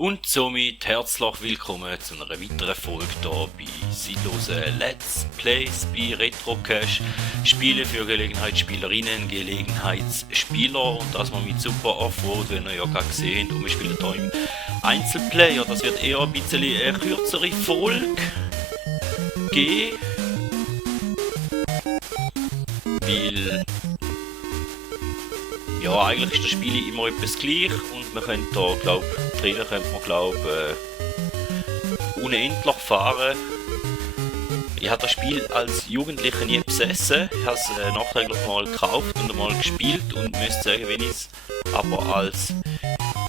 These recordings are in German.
Und somit herzlich willkommen zu einer weiteren Folge hier bei sinnlosen Let's Plays bei Retrocache. Spiele für Gelegenheitsspielerinnen, Gelegenheitsspieler und das mal mit super Offroad, wenn ihr ja gerade gesehen habt. Und wir spielen hier im Einzelplayer. Das wird eher ein bisschen eine kürzere Folge geben. Weil ja, eigentlich ist das Spiel immer etwas gleich und man könnte da, drinnen könnte man, unendlich fahren. Ich habe das Spiel als Jugendlicher nie besessen, ich habe es nachträglich mal gekauft und einmal gespielt und müsste sagen, wenn ich es aber als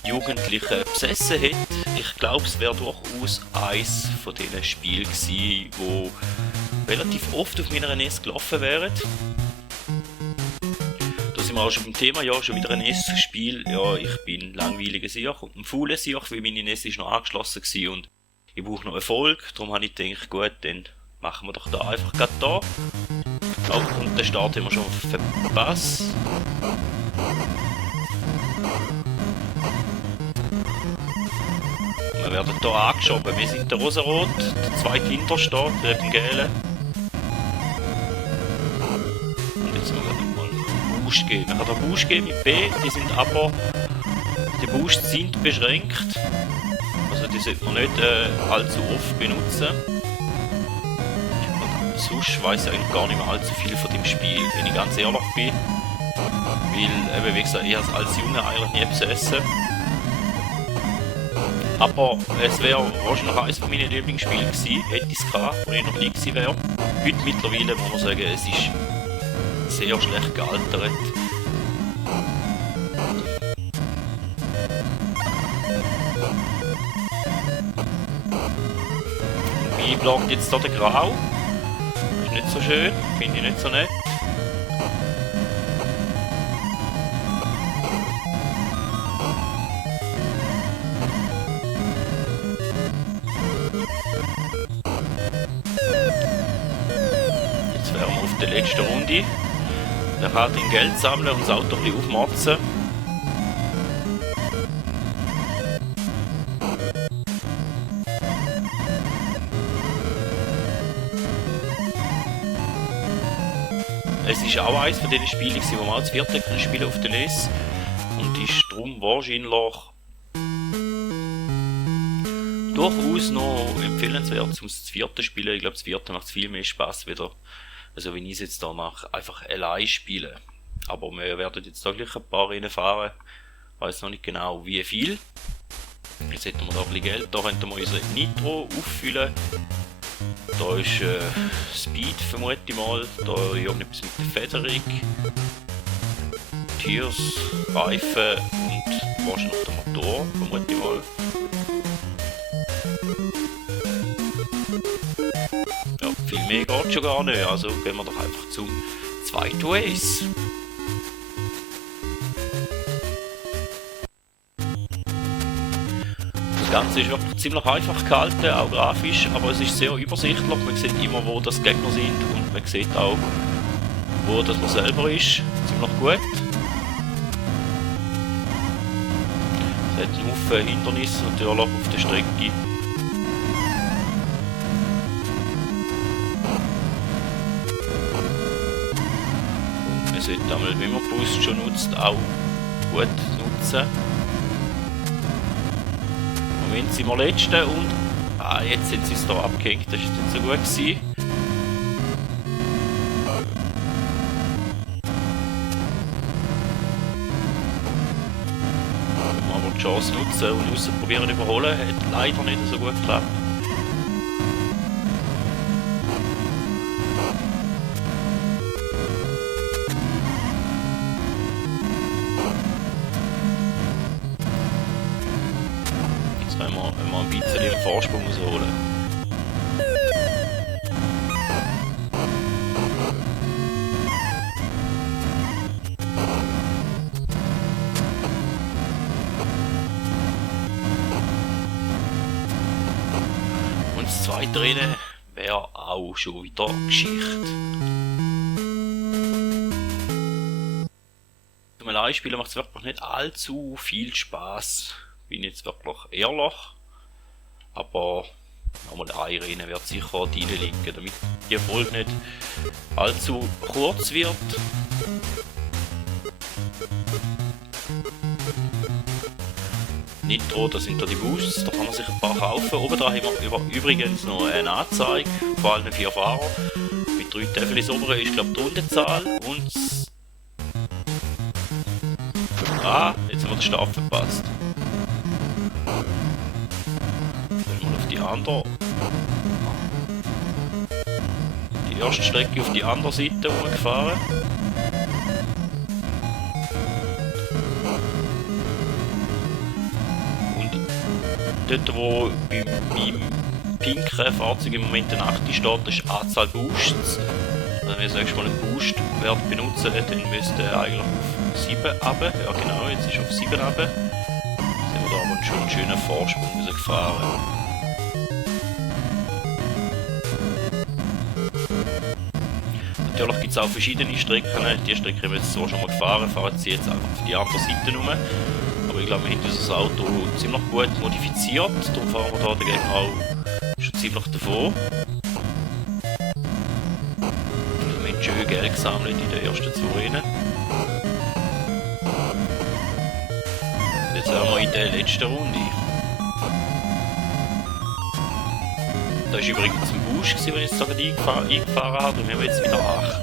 Jugendlicher besessen hätte, ich glaube, es wäre durchaus eines von diesen Spielen gewesen, die relativ oft auf meiner NES gelaufen wären. Sind wir auch schon beim Thema, ja, schon wieder ein NES-Spiel. Ja, ich bin langweiliger Sieg und ein fauler Sieg, weil meine NES ist noch angeschlossen war und ich brauche noch Erfolg. Darum habe ich gedacht, gut, dann machen wir doch da einfach gerade da. Oh, und den Start haben wir schon verpasst. Wir werden hier angeschoben. Wir sind der Rosarot, der zweite Hinterstaat, der im Gelben. Und jetzt noch Boost geben. Man kann da Boost geben mit B, die Boosts sind beschränkt. Also die sollte man nicht allzu oft benutzen. Und sonst weiss ich eigentlich gar nicht mehr allzu viel von dem Spiel, wenn ich ganz ehrlich bin. Weil, eben wie gesagt, ich habe es als Junge eigentlich nie besessen. Aber es wäre wahrscheinlich eines von meinen Lieblingsspielen gewesen, hätte ich es gehabt, wenn ich noch nie gewesen wäre. Heute mittlerweile muss man sagen, es ist sehr schlecht gealtert. Mich plagt jetzt hier der Grau. Ist nicht so schön, finde ich nicht so nett. Jetzt wären wir auf der letzten Runde. Dann kann ich Geld sammeln und das Auto ein bisschen aufmotzen. Es ist auch eines von diesen Spielen, die wir mal zu viert spielen auf der NES. Und ist darum wahrscheinlich durchaus noch empfehlenswert, um das vierte zu spielen. Ich glaube, das vierte macht viel mehr Spaß wieder. Also wenn ich es jetzt hier mache, einfach allein spielen. Aber wir werden jetzt da gleich ein paar Rennen fahren. Ich weiß noch nicht genau wie viel. Jetzt hätten wir da ein bisschen Geld. Da könnten wir unsere Nitro auffüllen. Da ist Speed vermute ich mal. Da irgendetwas mit der Federung. Tiers, Reifen und wahrscheinlich der Motor, vermute ich mal. Ja, viel mehr geht schon gar nicht, also gehen wir doch einfach zum zweiten Race. Das Ganze ist wirklich ziemlich einfach gehalten, auch grafisch, aber es ist sehr übersichtlich. Man sieht immer, wo das Gegner sind und man sieht auch, wo das man selber ist. Ziemlich gut. Es hat einen Haufen Hindernisse natürlich auf der Strecke. Man sollte einmal, wenn man Boost schon nutzt, auch gut nutzen. Moment sind wir Letzte und jetzt sind sie es hier abgehängt, das war nicht so gut gewesen. Wenn wir aber die Chance nutzen und aussen probieren zu überholen, hat leider nicht so gut geklappt. Wenn wir ein bisschen einen Vorsprung rausholen. Und das zweite Rennen wäre auch schon wieder Geschichte. Zum Alleinspielen macht es wirklich nicht allzu viel Spaß. bin jetzt wirklich ehrlich. Aber nochmal eine Rennen wird sicher reinliegen, damit die Folge nicht allzu kurz wird. Nitro, das sind da die Boosts, da kann man sich ein paar kaufen. Oben dran haben wir übrigens noch eine Anzeige von allen 4 Fahrern. Mit 3 Täfeln oberen ist, glaube ich, die Rundenzahl. Und jetzt haben wir den Start verpasst. Mal auf die andere. Die erste Strecke auf die andere Seite rumgefahren. Dort, wo beim pinken Fahrzeug im Moment eine 8 steht, das ist die Anzahl Boosts. Also wenn wir das nächste Mal einen Boost benutzen, dann müsste er eigentlich auf 7 runter. Ja genau, jetzt ist er auf 7 runter. Jetzt haben wir da aber schon einen schönen Vorsprung gefahren. Natürlich gibt es auch verschiedene Strecken. Die Strecke haben wir jetzt so schon mal gefahren, fahren sie jetzt einfach auf die andere Seite rum. Aber ich glaube, wir haben unser Auto ziemlich gut modifiziert, darum fahren wir da dagegen auch schon ziemlich davon. Wir haben schön Geld gesammelt in den ersten 2 Rennen. Und jetzt sind wir in der letzten Runde. Da war übrigens ein Boost, den ich jetzt gerade eingefahren habe, und wir haben jetzt wieder 8.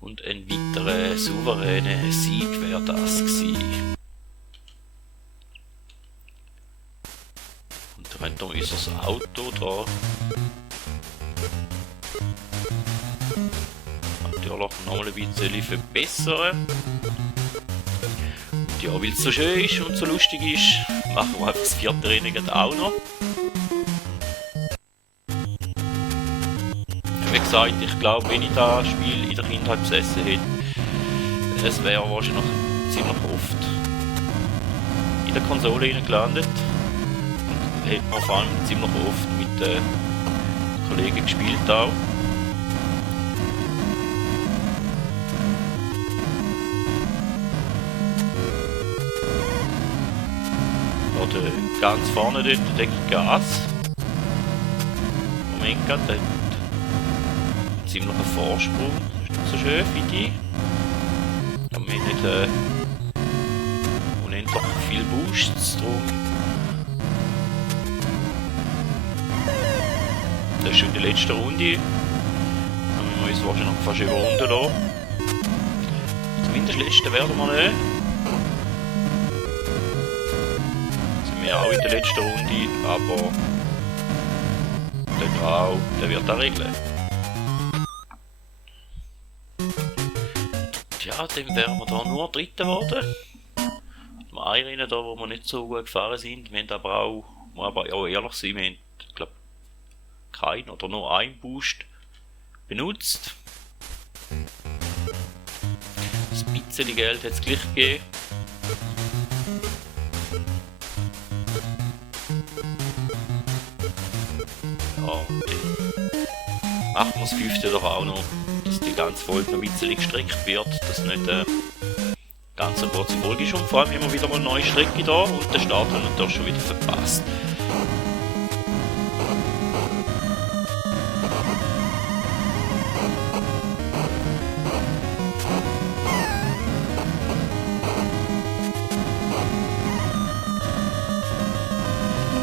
Und ein weiterer souveräner Sieg wäre das gewesen. Und dann haben wir unser Auto da. Natürlich noch mal ein bisschen verbessern. Und ja, weil es so schön ist und so lustig ist, machen wir einfach das 4. Rennen auch noch. Wie gesagt, ich glaube, wenn ich das Spiel in der Kindheit besessen hätte, es wäre wahrscheinlich ziemlich oft in der Konsole gelandet. Und hätte man vor allem ziemlich oft mit den Kollegen gespielt auch. Oder ganz vorne dort, der Gas. Moment, gerade ziemlicher Vorsprung, das ist nicht so schön, finde ich. Aber wir haben nicht unendlich viel Boosts drum. Das ist schon die letzte Runde. Dann müssen wir uns wahrscheinlich fast überrunden lassen. Zumindest das letzte werden wir nicht. Sind wir auch in der letzten Runde, aber der wird auch regeln. Ja, dann wären wir da nur Dritter geworden. Wir ein Rennen da, wo wir nicht so gut gefahren sind. Wir haben aber auch, muss aber auch ehrlich sein, wir haben, glaube keinen oder nur einen Boost benutzt. Ein bisschen Geld hat es gleich gegeben. Ja, dann machen wir das 5. doch auch noch. Dass die ganze Folge noch ein bisschen gestreckt wird, dass nicht ganz eine kurze Folge ist. Und vor allem immer wieder mal eine neue Strecke da und der Start hat natürlich schon wieder verpasst.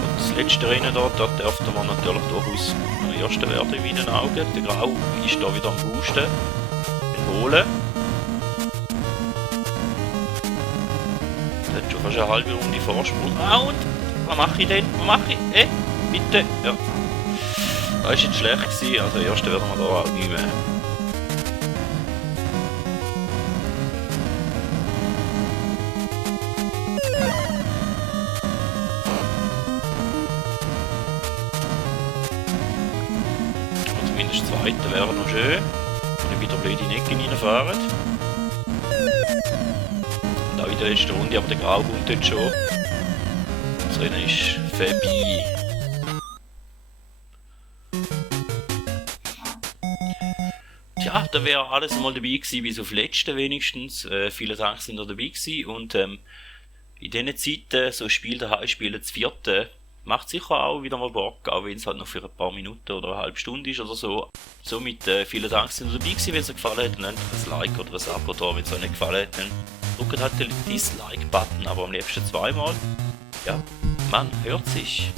Und das letzte Rennen da dürfte man natürlich durchaus der Erste werden in meinen Augen. Der Grau ist da wieder am Boosten, den Holen. Der hat schon fast eine halbe Runde Vorsprung. Ah, und was mache ich denn? Was mache ich? Bitte! Ja. Das war jetzt schlecht gewesen, also Erste werden wir da auch nicht mehr. Zumindest Zweite wäre noch schön, wenn wir wieder blöd in die Ecke reinfahren. Und auch in der letzten Runde, aber der Grau kommt dort schon. das Rennen ist vorbei. Ja, da wäre alles mal dabei gewesen, bis auf letzte wenigstens. Vielen Dank sind da dabei gewesen und in diesen Zeiten, so Spiel daheim spielen, das vierte, macht sicher auch wieder mal Bock, auch wenn es halt noch für ein paar Minuten oder eine halbe Stunde ist oder so. Somit vielen Dank sind da dabei gewesen, wenn es euch gefallen hat, und einfach ein Like oder ein Abo da, wenn es euch nicht gefallen hat, dann drückt halt den Dislike-Button, aber am liebsten zweimal. Ja, man hört sich.